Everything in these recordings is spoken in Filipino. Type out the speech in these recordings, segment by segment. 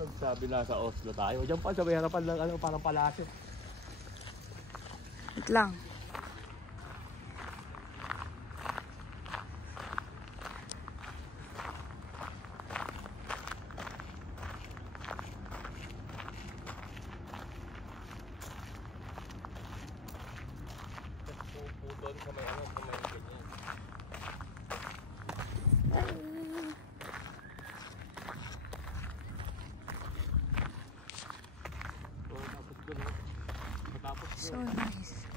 nagsabi na sa Oslo tayo. Diyan pa sa may harapan lang, ano, parang palasyo. Wait lang. Doon sa may ano, sa may ganyan. So nice.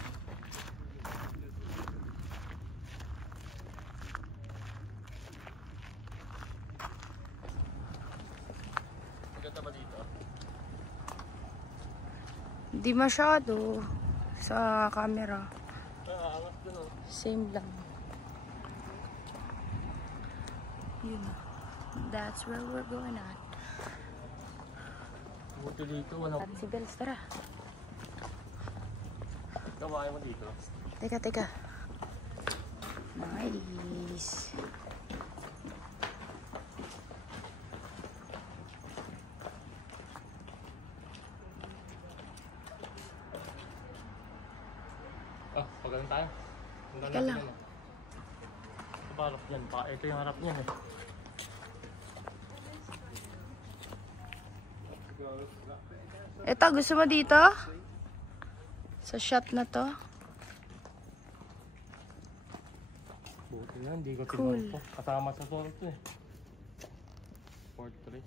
Maganda ba dito? Hindi masyado sa camera. Angas dun, oh. Same lang. Yun. That's where we're going at. Buto dito, walang... At si Bells, tara. Gawain mo dito. Teka, teka. Nice. Ah, pagalan tayo. Teka lang. Ito parang yan. Ito yung harap niyan eh. Eto, gusto mo dito? Sa shot na to? Buti na, hindi ko Cool. tinawag po. Kasama sa solo to eh. Portrait.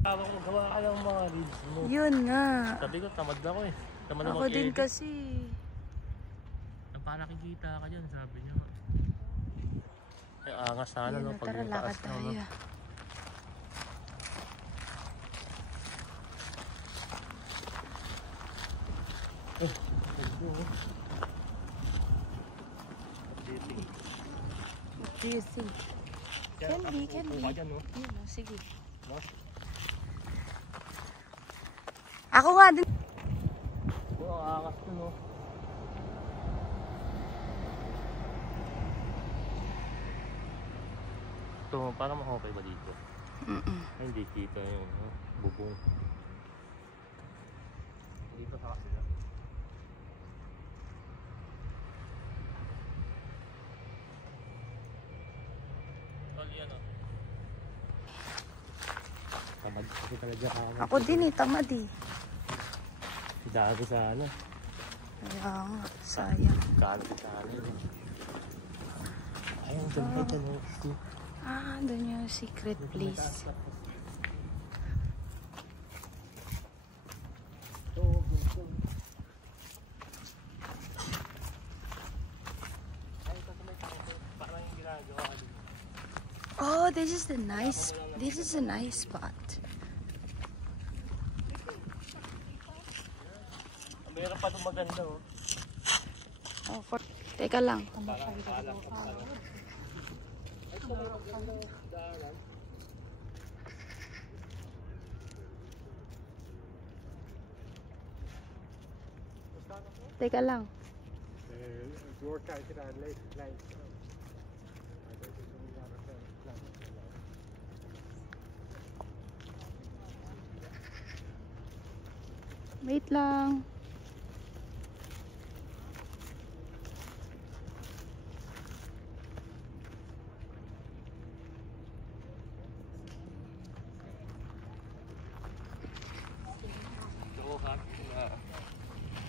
Tawag mo, gawa ka ng mga reels mo. Yun nga. Sabi ko, tamad ako eh. Tamad Ako mag-edit. din kasi. Para kikita ka dyan, sabi niya. Ay, angas sana, Yun no? na, Pag tara, yung taas lakad na, no? tayo. What do you think? Can be, can be. Upo ka dyan, no? Yun, oh, sige. No? Ako nga din. Oo, angas to, no? Ito, parang makakay ba dito? Ay, hindi kita yung bubong. Dito sa kasila. Yan, oh. Tamad kasi talaga ako. Ako din eh, tamad eh. Dami sana. Kaya nga, sayang. Kano sana yun. Ayun, dyan ba dyan, oh. Ah, doon yung secret place. Oh, this is a nice spot. Meron pa itong maganda, oh. Oh, teka lang. Teka lang. Wait lang.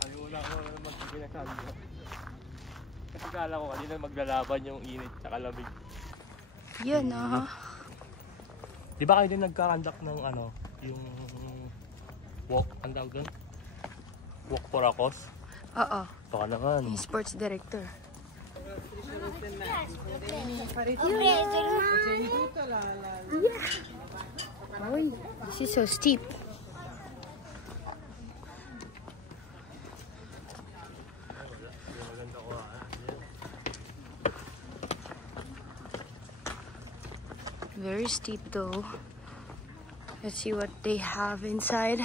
Ayaw na ako mag-pinasabi. Kasi kala ko kanina maglalaban yung init sa lamig. Yun ah. Di ba kayo din nagka-conduct ng ano, yung walk, ang tawag doon? Walk for a cause? Oo. Baka naman. Yung sports director. Uy, this is so steep. Very steep though. Let's see what they have inside.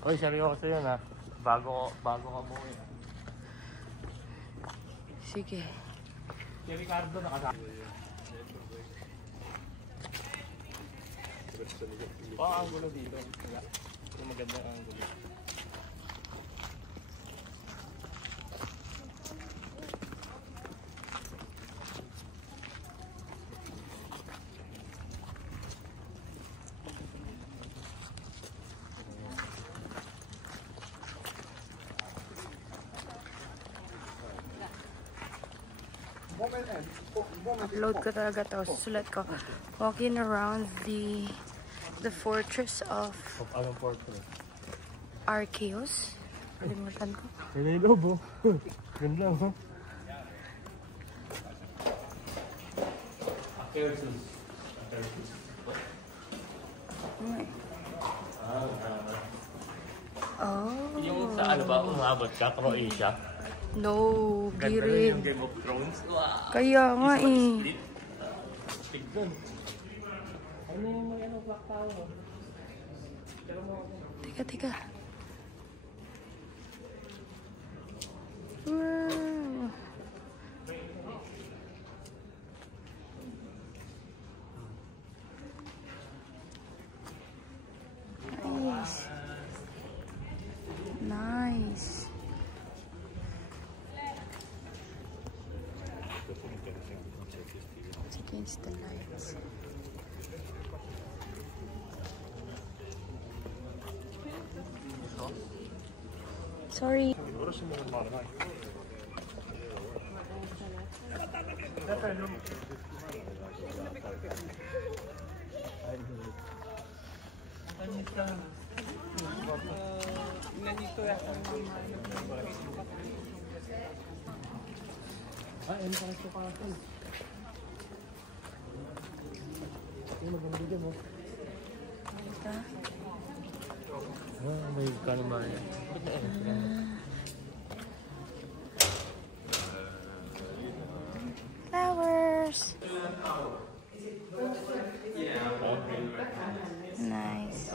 Uy, seryoso yun ha. Bago ka buhay. Sige. Si Ricardo nakasama. Ang angulo dito. Yung magandang angulo. Upload ko talaga to. Susulat ko. Walking around the fortress of Anong portrait? Arceus. Kalimutan ko. May lobo. Ganda ho. Arceus. Oh. Yung sa ano ba, umabot ka, Croatia? No, Ganda rin Giri. yung Game of Thrones. Wow. Kaya nga eh. Tignan. Ano yung may ano, black tower? Pero mo ako. Teka. Wow. Nice. Nice. It's against the lights. Sorry. Ano pa ito ka ito? Yung maganda dyan mo. May kanumara yan. Flowers. Nice.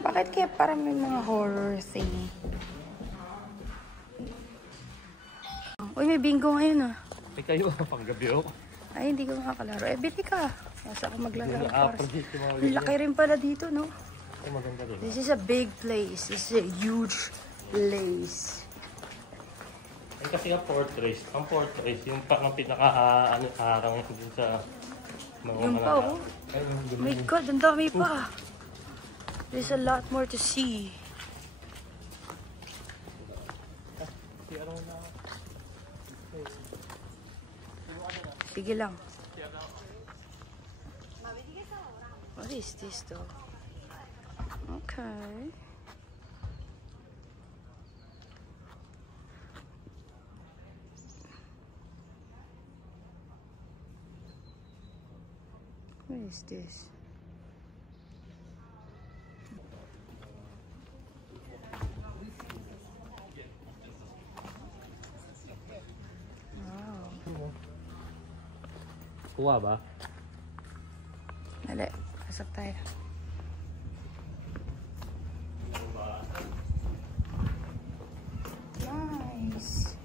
Bakit kaya parang may mga horror thing? Uy, may bingo ngayon ah. Ay kayo, panggabi ako. Ay, hindi ko makakalaro. Eh, bili ka. Basta ako maglalaro. Appreciate yung mga Ang laki rin pala dito, no? Ay, maganda rin. This is a big place. This is a huge place. Ay kasi ang fortress, yung parang pinaka-harang dun sa mga Yung pa, oh. Ay, yung My God, ang dami pa. There's a lot more to see. Sige lang. What is this though? Okay. What is this? Kuha ba? Dali, pasok tayo. Nice.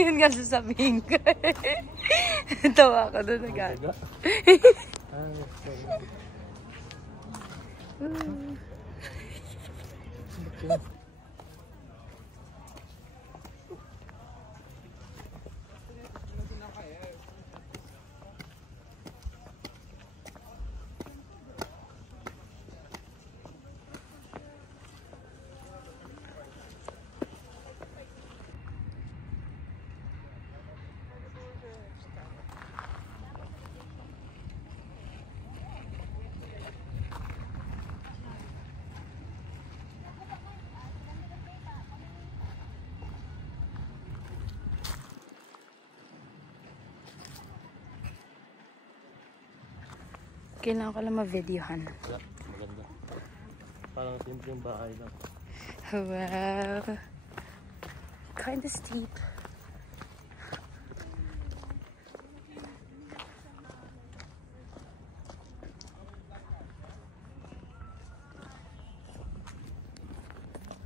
Yun nga sasabihin ko. Tawa ko doon agad. Kailangan ko lang ma-videohan. Wala, maganda. Parang simple yung bahay lang. Wow. Kinda steep.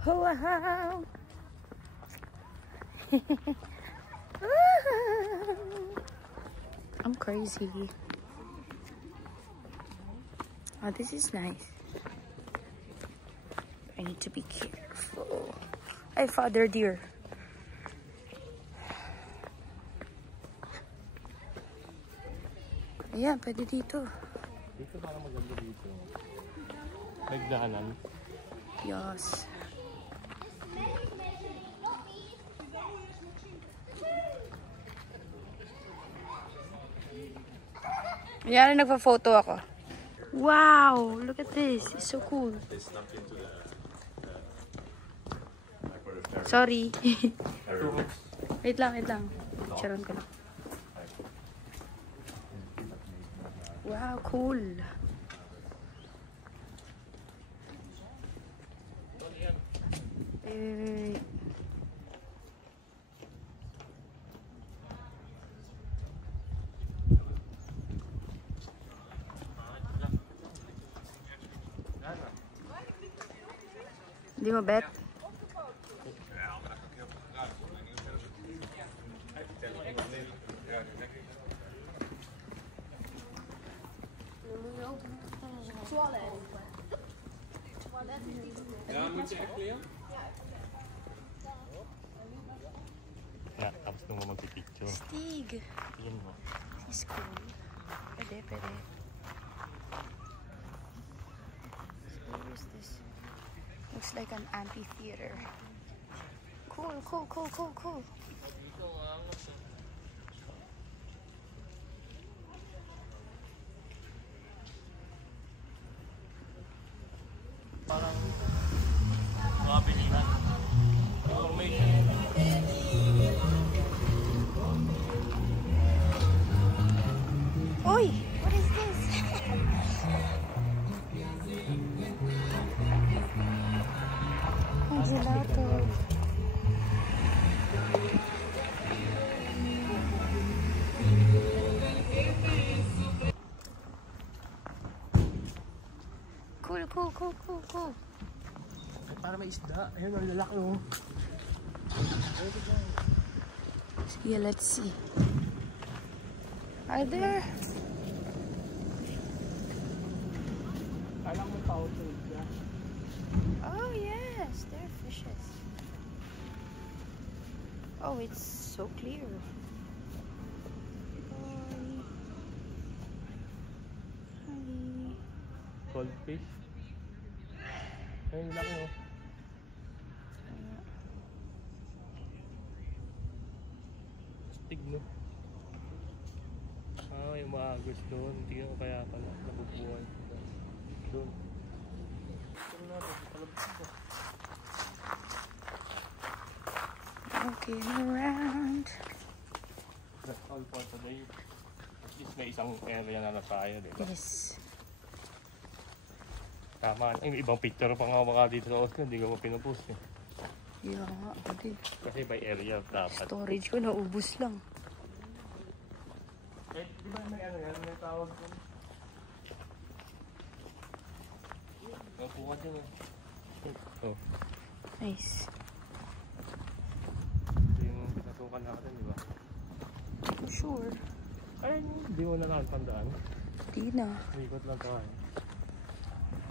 Wow. I'm crazy. Oh, this is nice. I need to be careful. Ay, father deer. Ayan, pwede dito. Dito parang maganda dito. Nagdaanan. Yes. Ayan, nagpa-photo ako. Wow! Look at this. It's so cool. Sorry. Wait lang, wait lang. Picturean ko lang. Wow, cool. Wait. Hindi mo bet? Yeah, tapos nung magpipicture. Stig. Yan mo. This is cool. Pwede, pwede. So where is this? Looks like an amphitheater. Cool, cool, cool, cool, cool. Parang mga bilihan. Information. Oi! What is this? Ang gelato. Cool, cool, cool, cool, cool. Ay, para may isda. Ayun, ang lalaki oh. Yeah, let's see. Are there? Alam mo tao to isda. Oh yes, there are fishes. Oh, it's so clear. Hi. Goldfish. Ayun, laki oh. Stig no. Ah, yung mga agos doon. Tingnan ko kaya pala. Nabubuhay. Doon. Tingnan natin. Palabas ko. Walking around. That's all for today. At least may isang area na tayo, di ba? Yes. Tama. Yung ibang picture pa nga mga dito sa Oscar, hindi ko pa pinupost eh. Yeah, nga, hindi. Kasi by area dapat. Storage ko naubos lang. Eh, di ba may ano yan? May tawag ko. Nakuha dyan eh. Oh. Nice. Ito yung pinatukan natin, di ba? For sure. Ay, hindi mo na lang tandaan. Di na. Ikot lang tayo.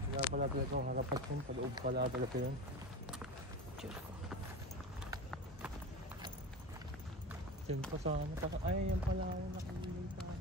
Kaya pala pala itong harapat yun. Paloob pala talaga yun. Diyan pa sana. Ay, yan pala. Nakililay tayo.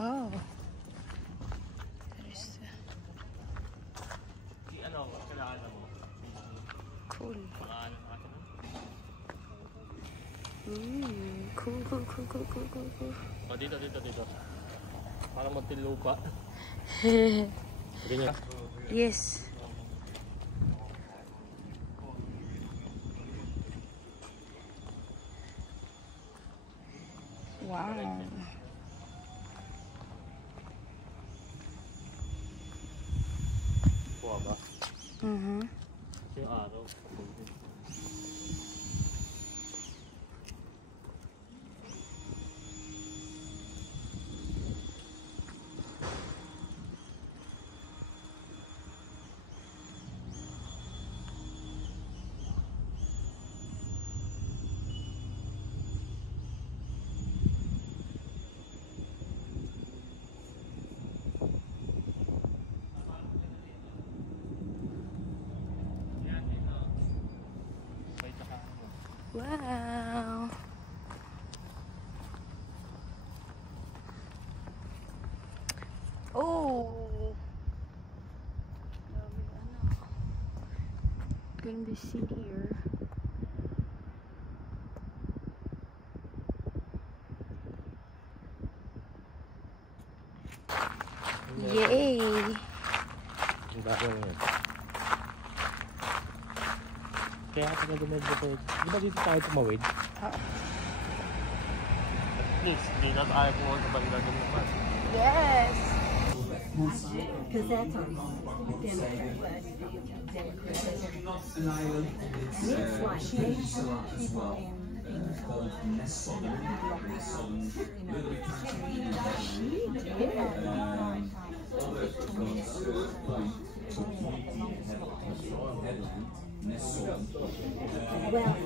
Oh. There's Ano, kailangan mo. cool. Pangalan natin. Cool, cool, cool, cool, cool, cool, cool. Oh, dito. Parang Muntinlupa. Ganyan. Yes. Wow. Kuha ba? Mm-hmm. Yung araw. Wow. Oh. Gonna be seat here. Yay. Ang dami yun. Kaya taga dumedyo ko. Di ba dito tayo tumawid? At least, hindi na tayo kung sa banda dun naman. Yes. Because that's our Democrat. It's like people in well,